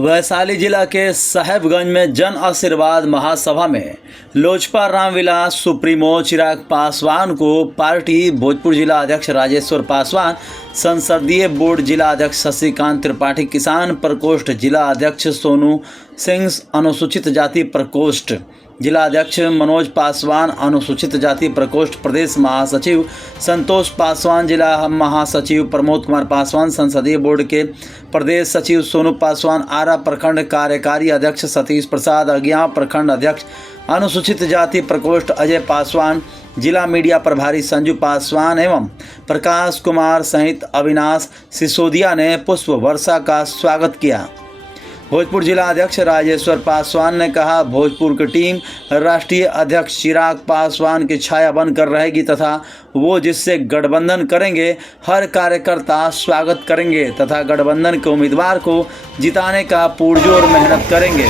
वैशाली जिला के साहेबगंज में जन आशीर्वाद महासभा में लोजपा रामविलास सुप्रीमो चिराग पासवान को पार्टी भोजपुर जिला अध्यक्ष राजेश्वर पासवान, संसदीय बोर्ड जिला अध्यक्ष शशिकांत त्रिपाठी, किसान प्रकोष्ठ जिला अध्यक्ष सोनू सिंह, अनुसूचित जाति प्रकोष्ठ जिला अध्यक्ष मनोज पासवान, अनुसूचित जाति प्रकोष्ठ प्रदेश महासचिव संतोष पासवान, जिला महासचिव प्रमोद कुमार पासवान, संसदीय बोर्ड के प्रदेश सचिव सोनू पासवान, आरा प्रखंड कार्यकारी अध्यक्ष सतीश प्रसाद, अज्ञा प्रखंड अध्यक्ष अनुसूचित जाति प्रकोष्ठ अजय पासवान, जिला मीडिया प्रभारी संजू पासवान एवं प्रकाश कुमार सहित अविनाश सिसोदिया ने पुष्प वर्षा का स्वागत किया। भोजपुर जिला अध्यक्ष राजेश्वर पासवान ने कहा, भोजपुर की टीम राष्ट्रीय अध्यक्ष चिराग पासवान की छाया बनकर रहेगी तथा वो जिससे गठबंधन करेंगे हर कार्यकर्ता स्वागत करेंगे तथा गठबंधन के उम्मीदवार को जिताने का पुरजोर मेहनत करेंगे।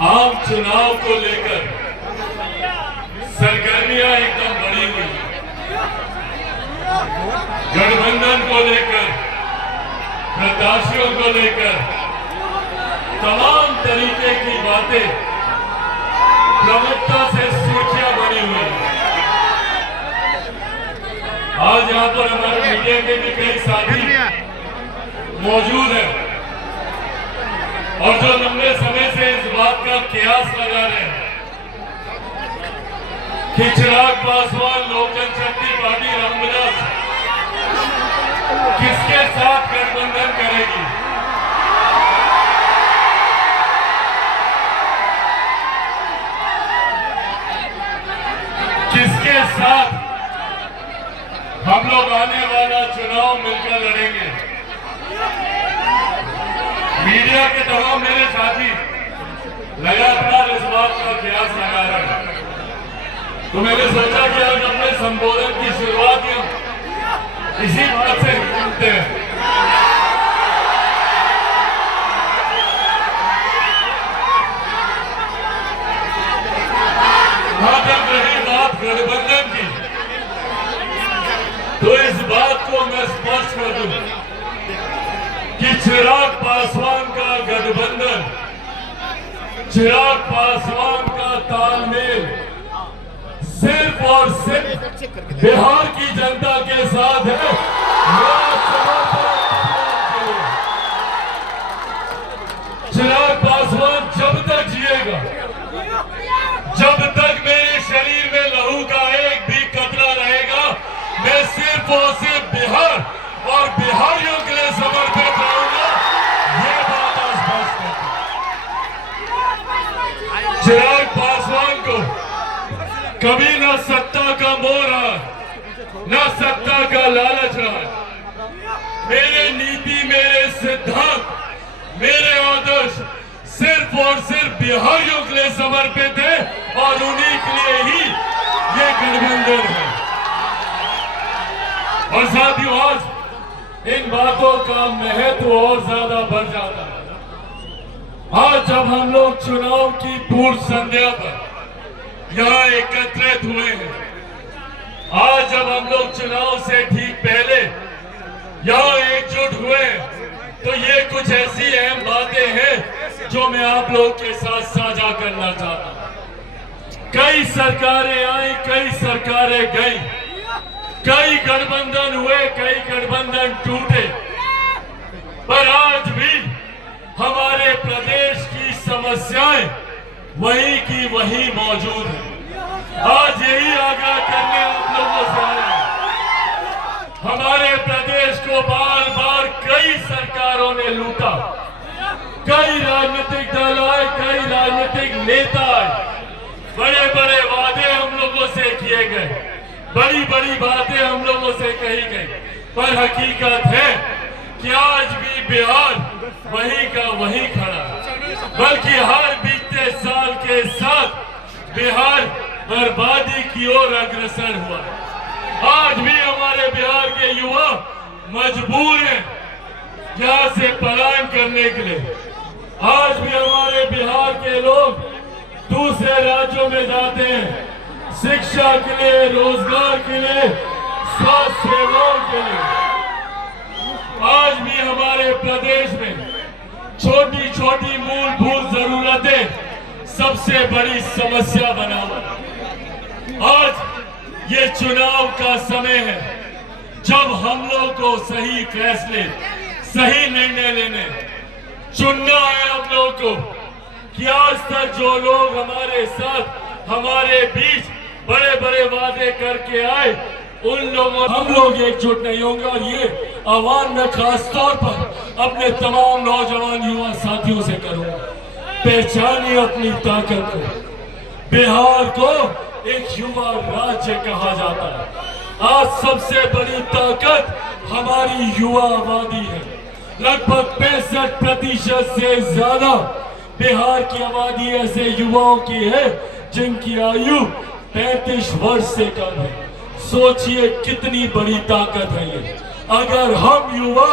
आम चुनाव को लेकर सरगर्मियां एकदम बढ़ी हुई, गठबंधन को लेकर, प्रत्याशियों को लेकर तमाम तरीके की बातें प्रमुखता से सुर्खियां बनी हुई हैं। आज यहाँ पर हमारे मीडिया के भी कई साथी मौजूद हैं और जो लंबे समय से इस बात का कयास लगा रहे हैं कि चिराग पासवान लोक जनशक्ति पार्टी रामविलास किसके साथ गठबंधन करेगी। किसके साथ हम लोग आने वाला चुनाव मिलकर लड़ेंगे। मीडिया के तमाम मेरे साथी लगातार इस बात का कयास लगा रहे हैं, तो मैंने सोचा कि आज अपने संबोधन की शुरुआत इसी बात से करते हैं। वहां तक रही बात गठबंधन की, तो इस बात को मैं स्पष्ट कर दूं कि चिराग पासवान का गठबंधन, चिराग पासवान का तालमेल सिर्फ और सिर्फ बिहार की जनता के साथ है। चिराग पासवान जब तक जिएगा, जब तक मेरे शरीर में लहू का एक भी कतरा रहेगा, मैं सिर्फ और सिर्फ बिहार और बिहारियों के लिए समर्पित रहूंगा। ये बात आज स्पष्ट है। चिराग पासवान को कभी ना सत्ता का मोह रहा, ना सत्ता का लालच रहा। मेरे नीति, मेरे सिद्धांत, मेरे आदर्श सिर्फ और सिर्फ बिहारियों के लिए समर्पित है और उन्हीं के लिए ही ये गठबंधन है। और साथियों, आज इन बातों का महत्व और ज्यादा बढ़ जाता है। आज जब हम लोग चुनाव की पूर्व संध्या पर यहाँ एकत्रित हुए हैं, आज जब हम लोग चुनाव से ठीक पहले यहाँ एकजुट हुए, तो ये कुछ ऐसी अहम बातें हैं जो मैं आप लोगों के साथ साझा करना चाहता हूं। कई सरकारें आई, कई सरकारें गई, कई गठबंधन हुए, कई गठबंधन टूटे, पर आज भी हमारे प्रदेश की समस्याएं वही की वही मौजूद है। आज यही आगाह करने आप लोगों से आया। हमारे प्रदेश को बार बार कई सरकारों ने लूटा, कई राजनीतिक दल आए, कई राजनीतिक नेता आए, बड़े बड़े वादे हम लोगों से किए गए, बड़ी बड़ी बातें हम लोगों से कही गई, पर हकीकत है कि आज भी बिहार वही का वही खड़ा, बल्कि हर बीते साल के साथ बिहार बर्बादी की ओर अग्रसर हुआ। आज भी हमारे बिहार के युवा मजबूर हैं यहाँ से पलायन करने के लिए। आज भी हमारे बिहार के लोग दूसरे राज्यों में जाते हैं, शिक्षा के लिए, रोजगार के लिए, स्वास्थ्य सेवाओं के लिए। आज भी हमारे प्रदेश में छोटी छोटी मूलभूत जरूरतें सबसे बड़ी समस्या बना हुआ। आज ये चुनाव का समय है जब हम लोग को सही फैसले, सही निर्णय लेने, चुनना है हम लोग को कि आज तक जो लोग हमारे साथ, हमारे बीच बड़े बड़े वादे करके आए, उन लोगों हम लोग एकजुट नहीं होंगे। और ये आह्वान मैं खास तौर पर अपने तमाम नौजवान युवा साथियों से करूंगा, पहचानिए अपनी ताकत को। बिहार को एक युवा राज्य कहा जाता है। आज सबसे बड़ी ताकत हमारी युवा आबादी है। लगभग 65% से ज्यादा बिहार की आबादी ऐसे युवाओं की है जिनकी आयु 35 वर्ष से कम है। सोचिए कितनी बड़ी ताकत है ये। अगर हम युवा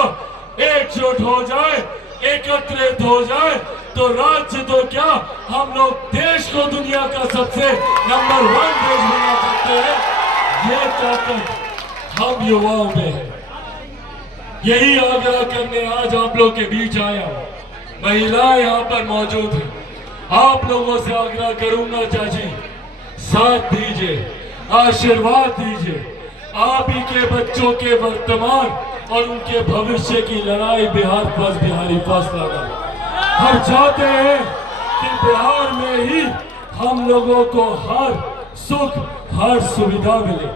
एकजुट हो जाए, एकत्रित हो जाए, तो राज्य तो क्या, हम लोग देश को दुनिया का सबसे नंबर 1 देश बना सकते हैं। ये ताकत हम युवाओं में है। यही आग्रह करने आज आप लोग के बीच आया। महिलाएं यहाँ पर मौजूद हैं। आप लोगों से आग्रह करूंगा, चाची साथ दीजिए, आशीर्वाद दीजिए। आप ही के बच्चों के वर्तमान और उनके भविष्य की लड़ाई बिहार फर्स्ट, बिहारी फर्स्ट लड़ा। हम चाहते हैं कि बिहार में ही हम लोगों को हर सुख, हर सुविधा मिले,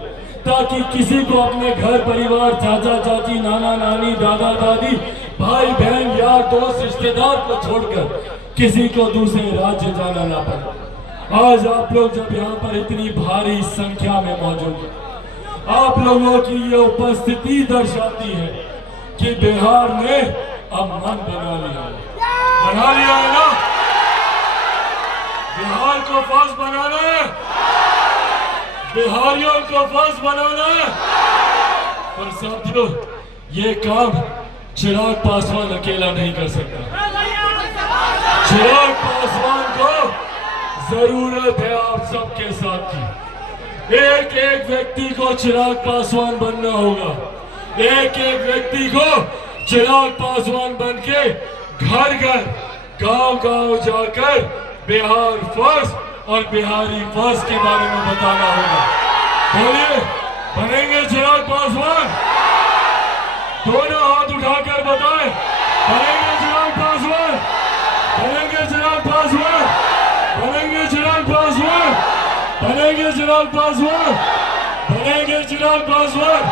ताकि किसी को अपने घर परिवार, चाचा चाची, नाना नानी, दादा दादी, भाई बहन, यार दोस्त, रिश्तेदार को छोड़कर किसी को दूसरे राज्य जाना ना पड़े। आज आप लोग जब यहाँ पर इतनी भारी संख्या में मौजूद हैं, आप लोगों की ये उपस्थिति दर्शाती है कि बिहार ने अब मन बना लिया है ना। बिहार को फर्स्ट बनाना है, बिहारियों को फर्स्ट बनाना है। पर साथियों, ये काम चिराग पासवान अकेला नहीं कर सकता। चिराग पासवान को जरूरत है आप सबके साथ की। एक एक व्यक्ति को चिराग पासवान बनना होगा। एक एक व्यक्ति को चिराग पासवान बनके घर घर, गांव गांव जाकर बिहार फर्स्ट और बिहारी फर्स्ट के बारे में बताना होगा। बोलिए, बनेंगे चिराग पासवान? दोनों हाथ उठाकर बताएं, बनेंगे चिराग पासवान? बनेंगे चिराग पासवान? बनेंगे चिराग पासवान? बनेंगे चिराग पासवान? बनेंगे चिराग पासवान?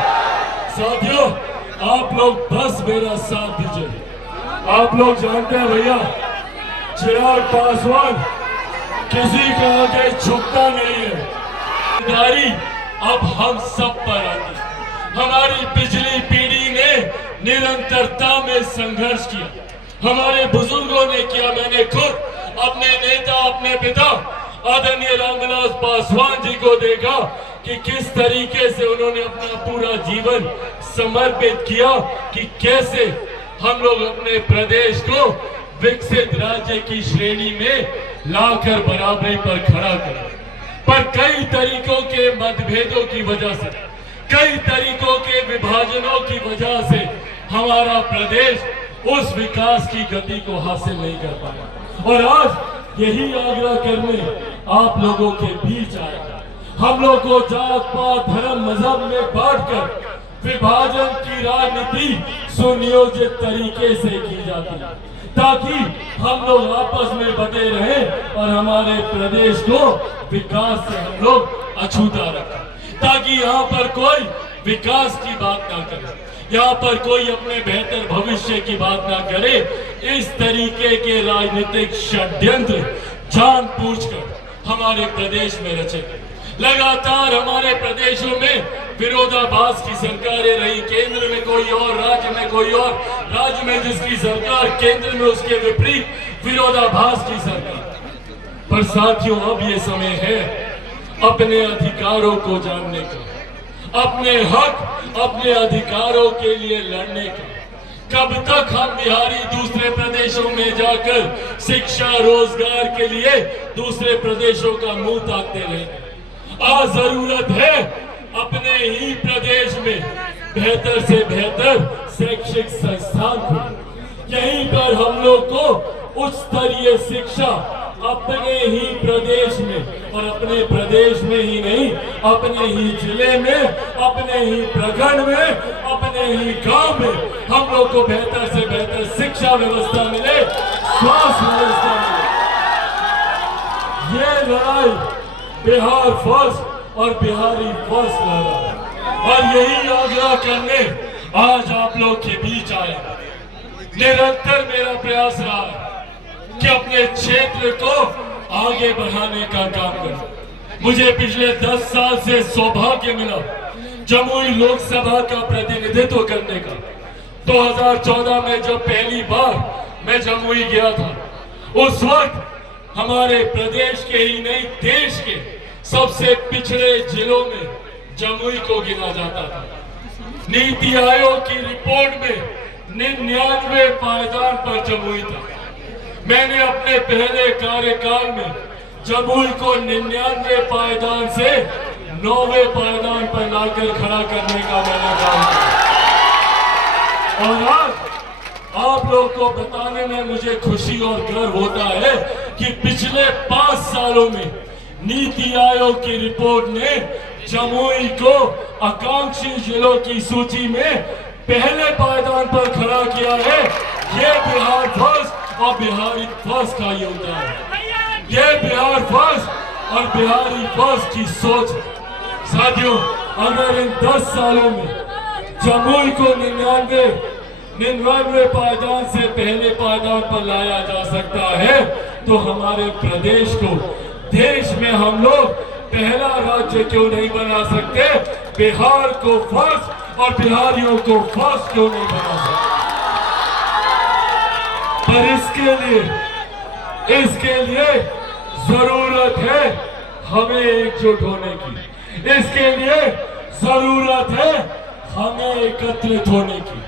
साथियों, आप लोग बस मेरा साथ दीजिए। आप लोग जानते हैं भैया, चिराग पासवान किसी के आगे झुकता नहीं है। जिम्मेदारी अब हम सब पर आती है। हमारी पिछली पीढ़ी ने निरंतरता में संघर्ष किया, हमारे बुजुर्गों ने किया। मैंने खुद अपने नेता, अपने पिता आदरणीय रामविलास पासवान जी को देखा कि किस तरीके से उन्होंने अपना पूरा जीवन समर्पित किया कि कैसे हम लोग अपने प्रदेश को विकसित राज्य की श्रेणी में लाकर बराबरी पर खड़ा करें। पर कई तरीकों के मतभेदों की वजह से, कई तरीकों के विभाजनों की वजह से हमारा प्रदेश उस विकास की गति को हासिल नहीं कर पाया। और आज यही आग्रह करने आप लोगों के बीच आए। हम लोग को जात पात धर्म मजहब में बांटकर विभाजन की राजनीति सुनियोजित तरीके से की जाती है ताकि हम लोग आपस में बटे रहें और हमारे प्रदेश को विकास से हम लोग अछूता रखें, ताकि यहाँ पर कोई विकास की बात ना करे, यहाँ पर कोई अपने बेहतर भविष्य की बात ना करे। इस तरीके के राजनीतिक षड्यंत्र जानबूझकर हमारे प्रदेश में रचे। लगातार हमारे प्रदेशों में विरोधाभास की सरकारें रही, केंद्र में कोई और, राज्य में कोई और, राज्य में जिसकी सरकार, केंद्र में उसके विपरीत विरोधाभास की सरकार। पर साथियों, अब ये समय है अपने अधिकारों को जानने का, अपने हक, अपने अधिकारों के लिए लड़ने का। कब तक हम बिहारी दूसरे प्रदेशों में जाकर शिक्षा रोजगार के लिए दूसरे प्रदेशों का मुंह ताकते रहेंगे? आज जरूरत है अपने ही प्रदेश में बेहतर से बेहतर शैक्षिक संस्थान को। यहीं पर हम लोग को उच्च स्तरीय शिक्षा अपने ही प्रदेश में, और अपने प्रदेश में ही नहीं, अपने ही जिले में, अपने ही प्रखंड में, अपने ही गांव में हम लोग को बेहतर से बेहतर शिक्षा व्यवस्था मिले, स्वास्थ्य व्यवस्था मिले। ये लड़ाई बिहार फर्स्ट और बिहारी फर्स्ट लड़ा, और यही आग्रह करने आज आप लोग के बीच आए। निरंतर मेरा प्रयास रहा है कि अपने क्षेत्र को आगे बढ़ाने का काम करें। मुझे पिछले 10 साल से सौभाग्य मिला जमुई लोकसभा का प्रतिनिधित्व करने का। 2014 में जब पहली बार मैं जमुई गया था, उस वक्त हमारे प्रदेश के ही नहीं देश के सबसे पिछड़े जिलों में जमुई को गिना जाता था। नीति आयोग की रिपोर्ट में 99 पायदान पर जमुई था। मैंने अपने पहले कार्यकाल में जमुई को 99 पायदान से 9वें पायदान पर लाकर खड़ा करने का मैंने काम किया। और आज आप लोग को बताने में मुझे खुशी और गर्व होता है कि पिछले 5 सालों में नीति आयोग की रिपोर्ट ने जमुई को आकांक्षी जिलों की सूची में पहले पायदान पर खड़ा किया है। ये बिहार फर्स्ट और बिहारी फर्स्ट का योगदान है। ये बिहार फर्स्ट और बिहारी फर्स्ट की सोच है। साथियों, अगर इन 10 सालों में जमुई को 99 पायदान से पहले पायदान पर लाया जा सकता है, तो हमारे प्रदेश को देश में हम लोग पहला राज्य क्यों नहीं बना सकते? बिहार को फर्स्ट और बिहारियों को फर्स्ट क्यों नहीं बना सकते? पर इसके लिए जरूरत है हमें एकजुट होने की। इसके लिए जरूरत है हमें एकत्रित होने की।